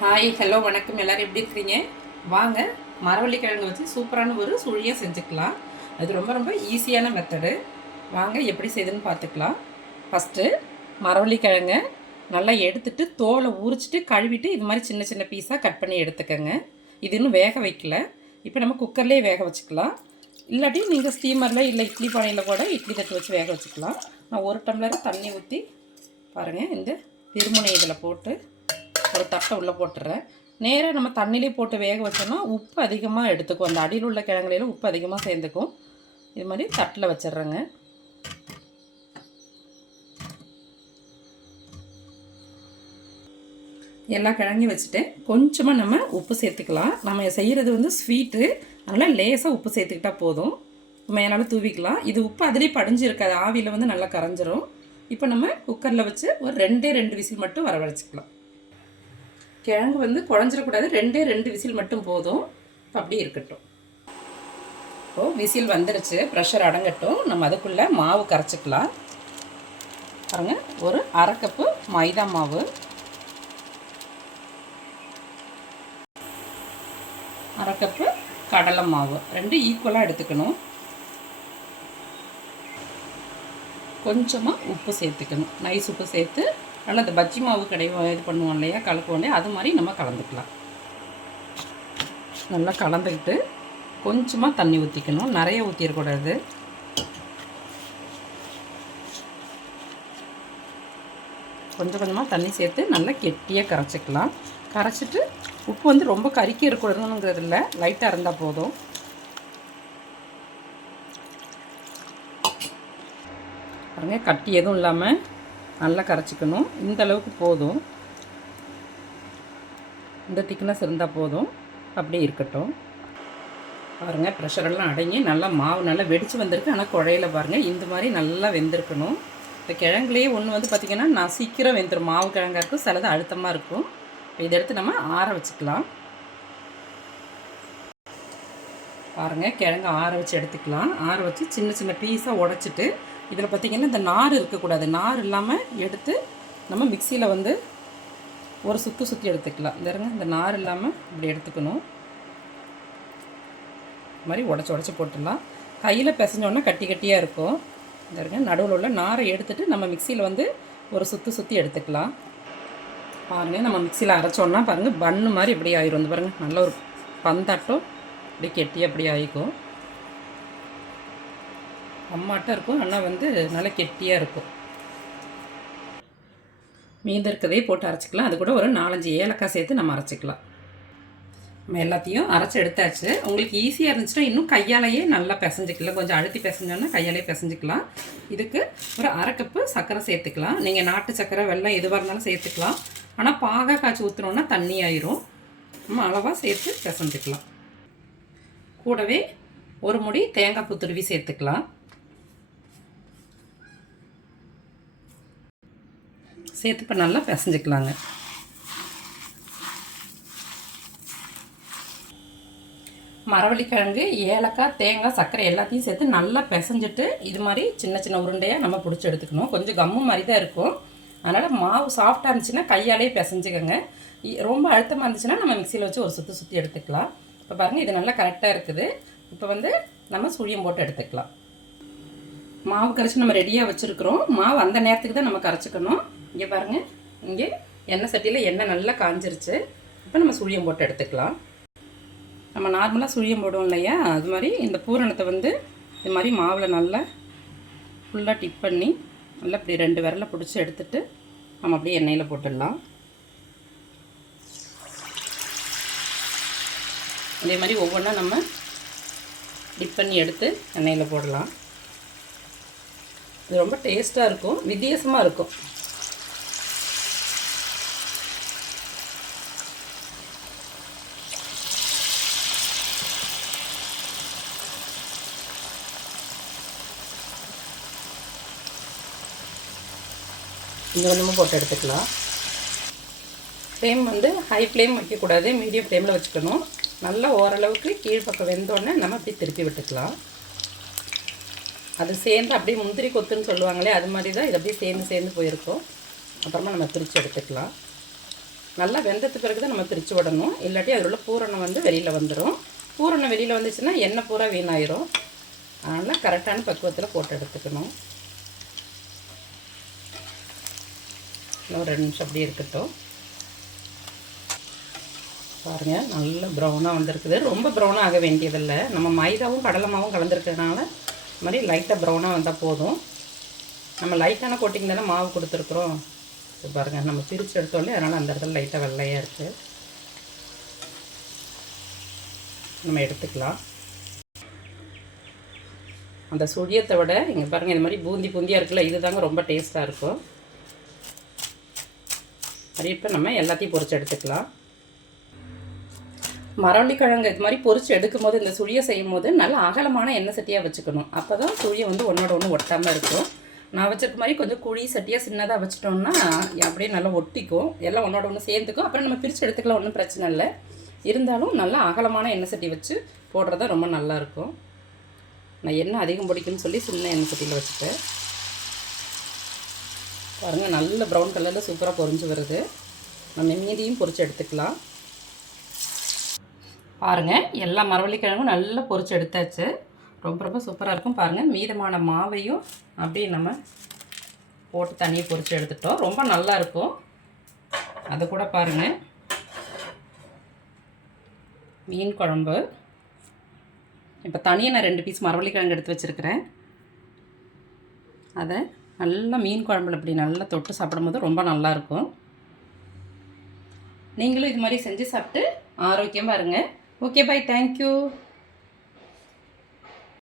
Hi hello வணக்கம். எல்லோரும் எப்படி இருக்கிறீங்க? வாங்க மரவள்ளிக்கிழங்கு வச்சு சூப்பரான ஒரு சுழியை செஞ்சுக்கலாம். அது ரொம்ப ரொம்ப ஈஸியான மெத்தடு. வாங்க எப்படி செய்யுதுன்னு பார்த்துக்கலாம். ஃபஸ்ட்டு மரவள்ளிக்கிழங்கை நல்லா எடுத்துட்டு தோலை உரிச்சிட்டு கழுவிட்டு இது மாதிரி சின்ன சின்ன பீஸாக கட் பண்ணி எடுத்துக்கோங்க. இது இன்னும் வேக வைக்கல. இப்போ நம்ம குக்கர்லேயே வேக வச்சுக்கலாம். இல்லாட்டி நீங்கள் ஸ்டீமரில் இல்லை இட்லி பானையில் கூட இட்லி தட்டு வச்சு வேக வச்சுக்கலாம். நான் 1 டம்ளர் தண்ணி ஊற்றி பாருங்கள், இந்த திருமுனை இதில் போட்டு ஒரு தட்டை உள்ளே போட்டுறேன். நேராக நம்ம தண்ணியிலே போட்டு வேக வச்சோன்னா உப்பு அதிகமாக எடுத்துக்கும். அந்த அடியில் உள்ள கிழங்குலையில் உப்பு அதிகமாக சேர்ந்துக்கும். இது மாதிரி தட்டில் வச்சிட்றேங்க. எல்லா கிழங்கையும் வச்சுட்டேன். கொஞ்சமாக நம்ம உப்பு சேர்த்துக்கலாம். நம்ம செய்கிறது வந்து ஸ்வீட்டு, அதனால் லேசாக உப்பு சேர்த்துக்கிட்டால் போதும். மேலால் தூவிக்கலாம். இது உப்பு அதிலே படிஞ்சிருக்காது, ஆவியில் வந்து நல்லா கரைஞ்சிரும். இப்போ நம்ம குக்கரில் வச்சு ஒரு 2 விசில் மட்டும் வரவழைச்சிக்கலாம். கிழங்கு வந்து குழஞ்சிடக்கூடாது, 2 விசில் மட்டும் போதும். இப்போ அப்படியே இருக்கட்டும். இப்போது விசில் வந்துருச்சு, ப்ரெஷர் அடங்கட்டும். நம்ம அதுக்குள்ளே மாவு கரைச்சிக்கலாம். பாருங்கள், ஒரு 1/2 கப்பு மைதா மாவு, 1/2 கப்பு கடலை மாவு, 2 ஈக்குவலாக எடுத்துக்கணும். கொஞ்சமாக உப்பு சேர்த்துக்கணும், நைஸ் உப்பு சேர்த்து நல்லா அந்த பஜ்ஜி மாவு இது பண்ணுவோம் இல்லையா, கலக்குவோம் இல்லையா, அது மாதிரி நம்ம கலந்துக்கலாம். நல்லா கலந்துக்கிட்டு கொஞ்சமாக தண்ணி ஊற்றிக்கணும், நிறைய ஊற்றிடக்கூடாது. கொஞ்சம் கொஞ்சமாக தண்ணி சேர்த்து நல்லா கெட்டியாக கரைச்சிக்கலாம். கரைச்சிட்டு உப்பு வந்து ரொம்ப கறிக்கி இருக்கக்கூடாதுங்கிறது இல்லை, லைட்டாக இருந்தால் போதும். பாருங்க, கட்டி எதுவும் இல்லாமல் நல்லா கரைச்சிக்கணும். இந்த அளவுக்கு போதும், இந்த திக்னஸ் இருந்தால் போதும். அப்படியே இருக்கட்டும். பாருங்கள், ப்ரெஷரெல்லாம் அடங்கி நல்லா மாவு நல்லா வெடித்து வந்திருக்கு. ஆனால் குழையில பாருங்கள், இந்த மாதிரி நல்லா வெந்திருக்கணும். இந்த கிழங்குலேயே ஒன்று வந்து பார்த்திங்கன்னா நான் சீக்கிரம் வெந்துடும். மாவு கிழங்காக இருக்கும், சிலது அழுத்தமாக இருக்கும். இதை எடுத்து நம்ம ஆற வச்சுக்கலாம். பாருங்கள், கிழங்கு ஆற வச்சு எடுத்துக்கலாம். ஆற வச்சு சின்ன சின்ன பீஸாக உடச்சிட்டு இதில் பார்த்திங்கன்னா இந்த நார் இருக்கக்கூடாது, நார் இல்லாமல் எடுத்து நம்ம மிக்சியில் வந்து ஒரு சுற்றி எடுத்துக்கலாம். இந்த நார் இல்லாமல் இப்படி எடுத்துக்கணும். இது மாதிரி உடச்சி போட்டுடலாம். கையில் பிசைஞ்சோன்னா கட்டி கட்டியாக இருக்கும். நடுவில் உள்ள நாரை எடுத்துகிட்டு நம்ம மிக்சியில் வந்து ஒரு சுற்றி எடுத்துக்கலாம். பாருங்கள், நம்ம மிக்சியில் அரைச்சோன்னா பாருங்கள் பன்னு மாதிரி இப்படி ஆயிரும். வந்து பாருங்கள், நல்ல ஒரு பந்தாட்டம் இப்படி கெட்டி அப்படி ஆகிக்கும். அம்மாட்டம் இருக்கும், ஆனால் வந்து நல்லா கெட்டியாக இருக்கும். மீந்து இருக்கதே போட்டு அரைச்சிக்கலாம். அது கூட ஒரு 4-5 ஏலக்காய் சேர்த்து நம்ம அரைச்சிக்கலாம். நம்ம எல்லாத்தையும் அரைச்சி எடுத்தாச்சு. உங்களுக்கு ஈஸியாக இருந்துச்சுன்னா இன்னும் கையாலேயே நல்லா பிசைஞ்சிக்கலாம். கொஞ்சம் அழுத்தி பிசைஞ்சோன்னா கையாலேயே பிசைஞ்சிக்கலாம். இதுக்கு ஒரு 1/2 கப்பு சர்க்கரை சேர்த்துக்கலாம். நீங்கள் நாட்டு சர்க்கரை, வெல்லம் எதுவாக இருந்தாலும் சேர்த்துக்கலாம். ஆனால் பாகாக காய்ச்சி ஊற்றுனோன்னா தண்ணி ஆயிரும். நம்ம அளவாக சேர்த்து பிசைஞ்சிக்கலாம். கூடவே ஒரு முடி தேங்காய் பூ துருவி சேர்த்துக்கலாம். சேர்த்து இப்போ நல்லா பிசைஞ்சிக்கலாங்க. மரவள்ளிக்கிழங்கு, ஏலக்காய், தேங்காய், சர்க்கரை எல்லாத்தையும் சேர்த்து நல்லா பிசைஞ்சிட்டு இது மாதிரி சின்ன சின்ன உருண்டையாக நம்ம பிடிச்சி எடுத்துக்கணும். கொஞ்சம் கம்மு மாதிரி தான் இருக்கும். அதனால் மாவு சாஃப்டாக இருந்துச்சுன்னா கையாலே பிசைஞ்சிக்கோங்க. ரொம்ப அழுத்தமாக இருந்துச்சுன்னா நம்ம மிக்சியில் வச்சு ஒரு சுற்றி எடுத்துக்கலாம். இப்போ பாருங்கள், இது நல்லா கரெக்டாக இருக்குது. இப்போ வந்து நம்ம சுழியம் போட்டு எடுத்துக்கலாம். மாவு கரைச்சி நம்ம ரெடியாக வச்சுருக்குறோம். மாவு அந்த நேரத்துக்கு தான் நம்ம கரைச்சிக்கணும். இங்கே பாருங்கள், இங்கே எண்ணெய் சட்டியில் எண்ணெய் நல்லா காஞ்சிருச்சு. இப்போ நம்ம சுழியம் போட்டு எடுத்துக்கலாம். நம்ம நார்மலாக சுழியம் போடுவோம் இல்லையா, அது மாதிரி இந்த பூரணத்தை வந்து இது மாதிரி மாவில் நல்லா ஃபுல்லாக டிப் பண்ணி நல்லா இப்படி 2 விரலை பிடிச்சி எடுத்துகிட்டு நம்ம அப்படியே எண்ணெயில் போட்டுடலாம். அதே மாதிரி ஒவ்வொன்றா நம்ம டிப் பண்ணி எடுத்து எண்ணெயில் போடலாம். இது ரொம்ப டேஸ்ட்டாக இருக்கும், வித்தியாசமாக இருக்கும். இங்கே கொஞ்சமாக போட்டு எடுத்துக்கலாம். ஃப்ளேம் வந்து ஹை ஃப்ளேம் வைக்கக்கூடாது, மீடியம் ஃப்ளேமில் வச்சுக்கணும். நல்லா ஓரளவுக்கு கீழ்ப்பக்கம் வெந்தோடனே நம்ம அப்படி திருப்பி விட்டுக்கலாம். அது சேர்ந்து அப்படியே முந்திரி கொத்துன்னு சொல்லுவாங்களே, அது மாதிரி தான் இது அப்படியே சேர்ந்து போயிருக்கும். அப்புறமா நம்ம பிரித்து எடுத்துக்கலாம். நல்லா வெந்ததுக்கு பிறகு தான் நம்ம பிரித்து விடணும், இல்லாட்டி அதில் உள்ள பூரணம் வந்து வெளியில் வந்துடும். பூரணம் வெளியில் வந்துச்சுன்னா எண்ணெய் பூரா வீணாயிரும். அதனால் கரெக்டான பக்குவத்தில் போட்டு எடுத்துக்கணும். இன்னும் 2 நிமிஷம் அப்படியே இருக்கட்டும். பாருங்கள், நல்ல ப்ரௌனாக வந்திருக்குது. ரொம்ப ப்ரௌனாக ஆக வேண்டியதில்லை. நம்ம மைதாவும் கடலை மாவும் கலந்துருக்கிறதுனால இது மாதிரி லைட்டாக ப்ரௌனாக வந்தால் போதும். நம்ம லைட்டான கோட்டிங் தானே மாவு கொடுத்துருக்குறோம். இப்போ பாருங்கள், நம்ம பிரித்து எடுத்தோடனே அதனால் அந்த இடத்துல லைட்டாக வெள்ளையாக இருக்குது. நம்ம எடுத்துக்கலாம். அந்த சுழியத்தை விட இங்கே பாருங்கள், இந்த மாதிரி பூந்தி பூந்தியாக இருக்குல்ல, இது தாங்க ரொம்ப டேஸ்ட்டாக இருக்கும். அது இப்போ நம்ம எல்லாத்தையும் பொரித்து எடுத்துக்கலாம். மரவள்ளிக்கிழங்கு இது மாதிரி பொரித்து எடுக்கும்போது, இந்த சுழியை செய்யும் போது நல்லா அகலமான எண்ணெய் சட்டியாக வச்சுக்கணும். அப்போ தான் சுழியை வந்து ஒன்றோட ஒன்று ஒட்டாமல் இருக்கும். நான் வச்சுருக்க மாதிரி கொஞ்சம் குழி சட்டியாக சின்னதாக வச்சிட்டோம்னா அப்படியே நல்லா ஒட்டிக்கும், எல்லாம் ஒன்றோட ஒன்று சேர்ந்துக்கும். அப்புறம் நம்ம பிரித்து எடுத்துக்கலாம், ஒன்றும் பிரச்சனை இல்லை. இருந்தாலும் நல்லா அகலமான எண்ணெய் சட்டி வச்சு போடுறது ரொம்ப நல்லாயிருக்கும். நான் எண்ணெய் அதிகம் பிடிக்கும்னு சொல்லி சின்ன எண்ணெய் சட்டியில் வச்சுட்டேன். பாருங்கள், நல்ல ப்ரௌன் கலரில் சூப்பராக பொரிஞ்சு வருது. நம்ம மீதியும் பொரித்து எடுத்துக்கலாம். பாருங்கள், எல்லா மரவள்ளிக்கிழங்கும் நல்லா பொரித்து எடுத்தாச்சு. ரொம்ப ரொம்ப சூப்பராக இருக்கும். பாருங்கள், மீதமான மாவையும் அப்படியே நம்ம போட்டு தனியாக பொரித்து எடுத்துட்டோம். ரொம்ப நல்லாயிருக்கும். அது கூட பாருங்கள், மீன் குழம்பு. இப்போ தனியாக நான் 2 பீஸ் மரவள்ளிக்கிழங்கு எடுத்து வச்சுருக்கிறேன். அதை நல்லா மீன் குழம்புல இப்படி நல்லா தொட்டு சாப்பிடும்போது ரொம்ப நல்லாயிருக்கும். நீங்களும் இது மாதிரி செஞ்சு சாப்பிட்டு ஆரோக்கியமாக இருங்க. Okay, bye. தேங்க்யூ.